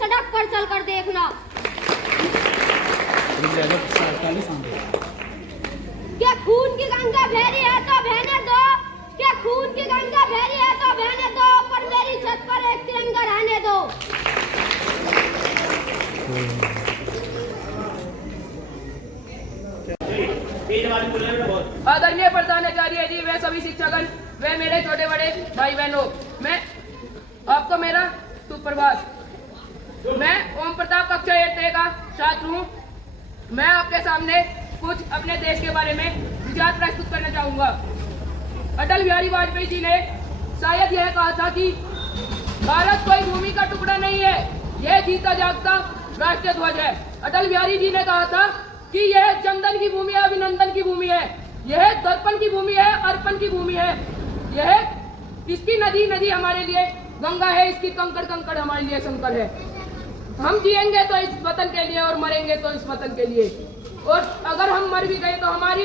सड़क पर चलकर देखना। क्या खून की गंगा बह रही है तो बहने दो, क्या खून की गंगा बह रही है तो बहने दो, पर मेरी छत पर एक तिरंगा रहने दो। आदरणीय प्रधानाचार्य जी, वे सभी शिक्षकगण, वे मेरे छोटे बड़े भाई बहनों, मैं आपको मेरा सुप्रभात। मैं ओम प्रताप कक्षा 8 का छात्र हूँ। मैं आपके सामने कुछ अपने देश के बारे में विचार प्रस्तुत करना चाहूँगा। अटल बिहारी वाजपेयी जी ने शायद यह कहा था कि भारत कोई भूमि का टुकड़ा नहीं है, यह जीता जागता राष्ट्रीय ध्वज है। अटल बिहारी जी ने कहा था कि यह चंदन की भूमि है, अभिनंदन की भूमि है, यह दर्पण की भूमि है, अर्पण की भूमि है, यह इसकी नदी हमारे लिए गंगा है, इसकी कंकड़ कंकड़ हमारे लिए शंकर है। हम जिएंगे तो इस वतन के लिए और मरेंगे तो इस वतन के लिए, और अगर हम मर भी गए तो हमारी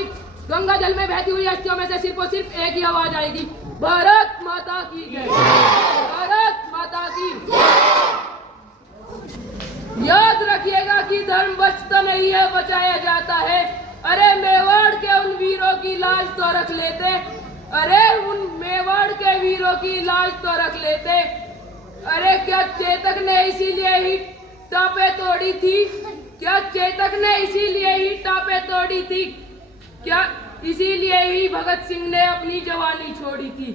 गंगा जल में बहती हुई अस्थियों में से सिर्फ और सिर्फ एक ही आवाज आएगी, भारत माता की जय, भारत माता की। याद रखिएगा कि धर्म बचता नहीं है, बचाया जाता है। अरे मेवाड़ के उन वीरों की लाज तो रख लेते, अरे उन मेवाड़ के वीरों की लाज तो रख लेते। अरे क्या चेतक ने इसीलिए ही टापे तोड़ी थी, क्या चेतक ने इसीलिए ही टापे तोड़ी थी, क्या इसीलिए ही भगत सिंह ने अपनी जवानी छोड़ी थी,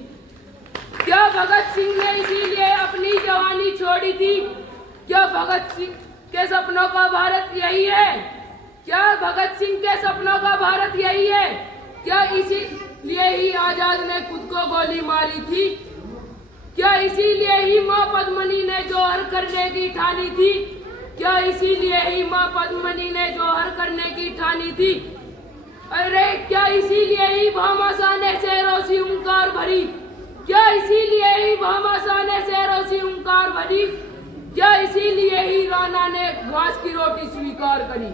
क्या भगत सिंह ने इसीलिए अपनी जवानी छोड़ी थी, क्या भगत सिंह के सपनों का भारत यही है, क्या भगत सिंह के सपनों का भारत यही है, क्या इसीलिए ही आजाद ने खुद को गोली मारी थी, क्या इसीलिए ही मां पद्मनी ने जोहर करने की ठानी थी, क्या इसीलिए ही मां पद्मनी ने जोहर करने की ठानी थी। अरे क्या इसीलिए ही भामाशाह ने शेरों से हुंकार भरी, क्या इसीलिए ही भामाशाह ने शेरों से हुंकार भरी, क्या इसीलिए ही राणा ने घास की रोटी स्वीकार करी।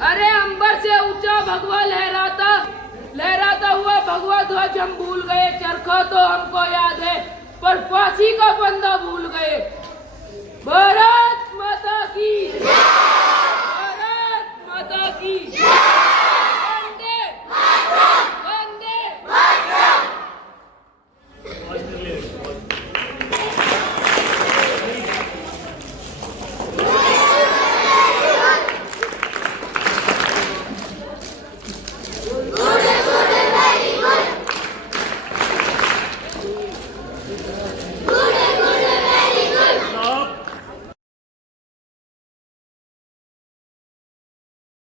अरे अंबर से ऊंचा भगवा लहराता हुआ भगवा ध्वज हम भूल गए, चरखा तो हमको याद है पर फांसी का फंदा भूल गए। भारत माता की, भारत माता की।